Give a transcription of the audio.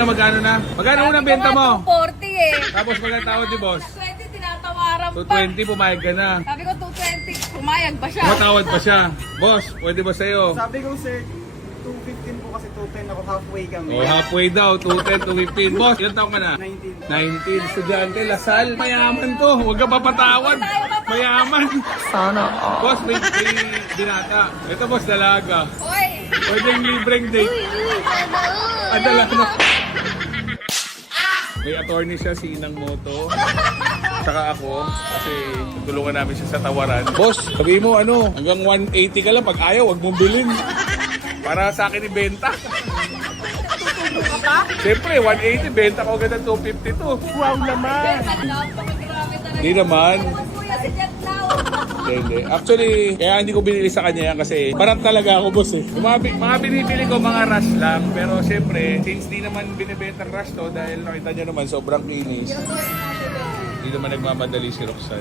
Magkano na? Magkano unang benta mo? 240 eh. Tapos magkano tawad ni boss? 220 tinatawaran pa. 220, pumayag ka na. Sabi ko 220, pumayag pa siya. Matawad pa siya. Boss, pwede ba sa'yo? Sabi ko sir, 215 po kasi 210 ako, halfway kami. Oh, halfway daw, 210, 215. Boss, ilan taong ka na? 19. 19, estudyante, Lasal. Mayaman to, huwag ka papatawad. Mayaman. Sana all. Boss, may binata. Ito boss, dalaga. Hoy! Pwedeng libreng date. Adala na. May attorney siya, si Inang Moto. Saka ako, kasi tutulungan namin siya sa tawaran. Boss, sabihin mo ano, hanggang 180 ka lang. Pag ayaw, wag mong bilhin. Para sa akin ibenta. Siyempre, 180, benta ko agad ng 252. Wow naman. Napakagrabe talaga. Hindi naman. Kuya si Jet Lau. Hindi. Actually, kaya hindi ko binili sa kanya yan kasi parang talaga ako boss eh. Yung mga binibili ko mga rush lang. Pero siyempre, since di naman binibenta rush to dahil nakita nyo naman sobrang kinis. Hindi naman nagmamadali si Roxanne.